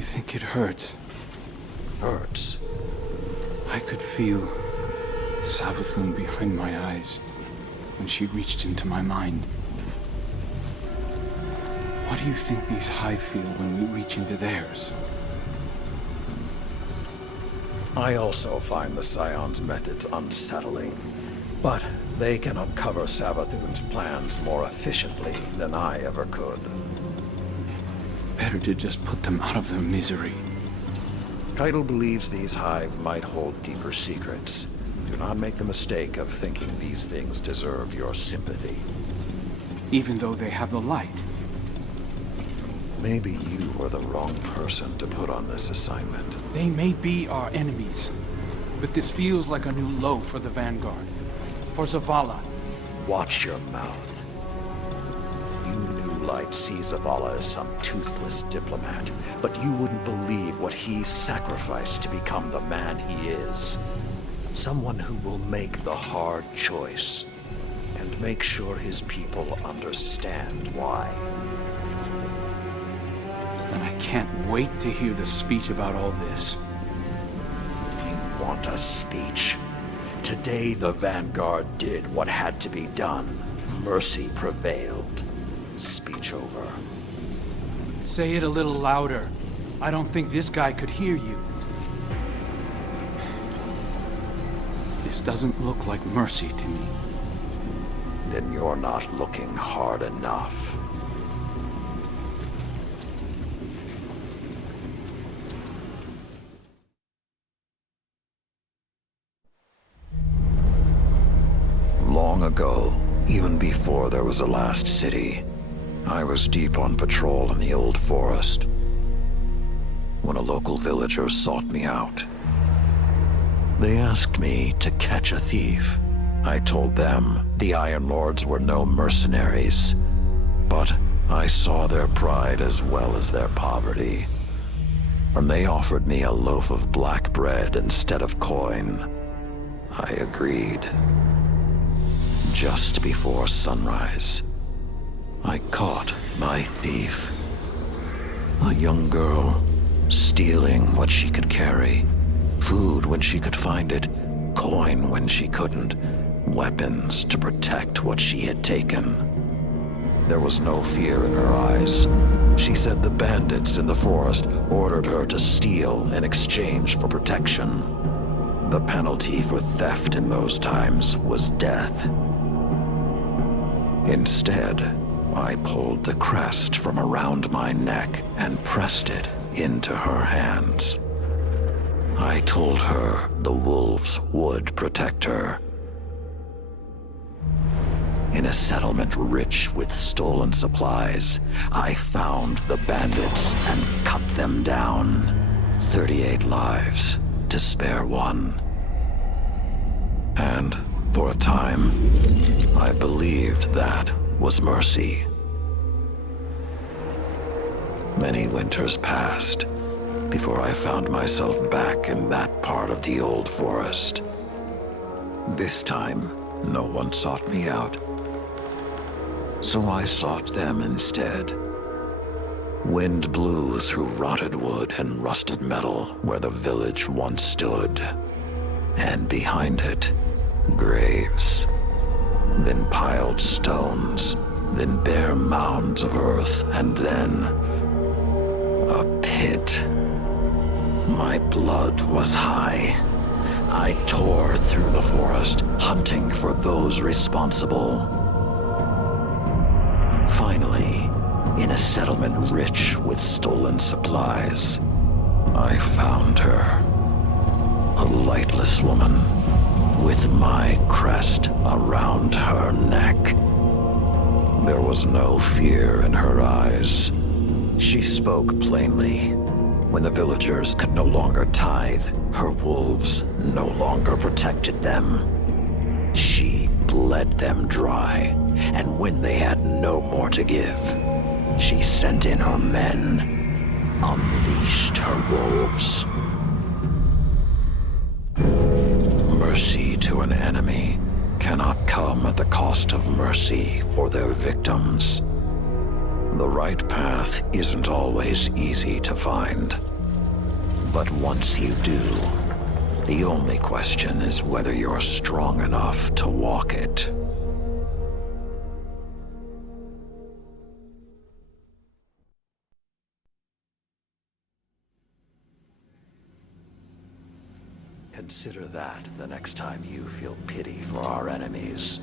you think it hurts? Hurts? I could feel Savathun behind my eyes when she reached into my mind. What do you think these Hive feel when we reach into theirs? I also find the Scion's methods unsettling, but they can uncover Savathun's plans more efficiently than I ever could. Better to just put them out of their misery. Keitel believes these Hive might hold deeper secrets. Do not make the mistake of thinking these things deserve your sympathy. Even though they have the light. Maybe you were the wrong person to put on this assignment. They may be our enemies, but this feels like a new low for the Vanguard. For Zavala. Watch your mouth. You New Light sees Zavala as some toothless diplomat, but you wouldn't believe what he's sacrificed to become the man he is. Someone who will make the hard choice, and make sure his people understand why. And I can't wait to hear the speech about all this. You want a speech? Today the Vanguard did what had to be done. Mercy prevailed. Speech over. Say it a little louder. I don't think this guy could hear you. This doesn't look like mercy to me. Then you're not looking hard enough. Long ago, even before there was a last city, I was deep on patrol in the old forest when a local villager sought me out. They asked me to catch a thief. I told them the Iron Lords were no mercenaries, but I saw their pride as well as their poverty. And they offered me a loaf of black bread instead of coin. I agreed. Just before sunrise, I caught my thief. A young girl, stealing what she could carry. Food when she could find it, coin when she couldn't, weapons to protect what she had taken. There was no fear in her eyes. She said the bandits in the forest ordered her to steal in exchange for protection. The penalty for theft in those times was death. Instead, I pulled the crest from around my neck and pressed it into her hands. I told her the wolves would protect her. In a settlement rich with stolen supplies, I found the bandits and cut them down. 38 lives to spare one. And for a time, I believed that was mercy. Many winters passed before I found myself back in that part of the old forest. This time, no one sought me out. So I sought them instead. Wind blew through rotted wood and rusted metal where the village once stood. And behind it, graves. Then piled stones, then bare mounds of earth, and then a pit. My blood was high. I tore through the forest, hunting for those responsible. Finally, in a settlement rich with stolen supplies, I found her. A lightless woman with my crest around her neck. There was no fear in her eyes. She spoke plainly. When the villagers could no longer tithe, her wolves no longer protected them. She bled them dry, and when they had no more to give, she sent in her men, unleashed her wolves. Mercy to an enemy cannot come at the cost of mercy for their victims. The right path isn't always easy to find. But once you do, the only question is whether you're strong enough to walk it. Consider that the next time you feel pity for our enemies.